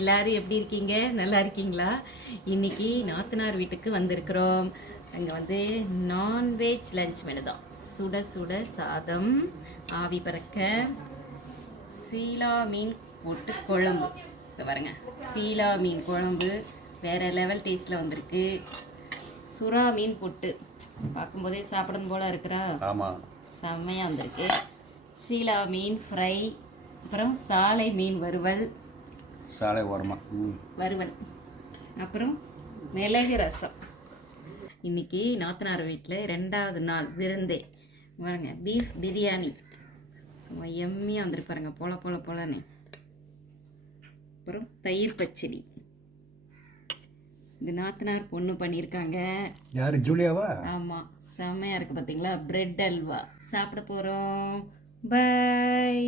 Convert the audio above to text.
எல்லாரும் எப்படி இருக்கீங்க? நல்லா இருக்கீங்களா? இன்னைக்கு நாத்தனார் வீட்டுக்கு வந்திருக்கிறோம். அங்கே வந்து நான்வெஜ் லஞ்ச் மெனு தான். சுட சுட சாதம், ஆவி பறக்க, சீலா மீன் போட்டு குழம்பு. இப்போ பாருங்க, சீலா மீன் குழம்பு வேற லெவல் டேஸ்ட்ல வந்திருக்கு. சுறா மீன் போட்டு பார்க்கும்போதே சாப்பிடும் போல இருக்கிறா. ஆமாம், செம்மையா வந்திருக்கு. சீலா மீன் ஃப்ரை, அப்புறம் சாலை மீன் வறுவல், சாலை ஓரமா வறுவல், அப்புறம் மிளகு ரசம். இன்னைக்கு நாத்தனார் வீட்டில் 2வது நாள் விருந்தே. பாருங்க, பீஃப் பிரியாணி சும்மா எம்மியாக வந்துருக்கு பாருங்க, போல போல போலன்னு. அப்புறம் தயிர் பச்சடி. இது நாத்தனார் பொண்ணு பண்ணியிருக்காங்க. யாரு, ஜூலியாவா? ஆமாம், செம்மையாக இருக்குது பார்த்தீங்களா. பிரெட் அல்வா சாப்பிட போகிறோம். பை.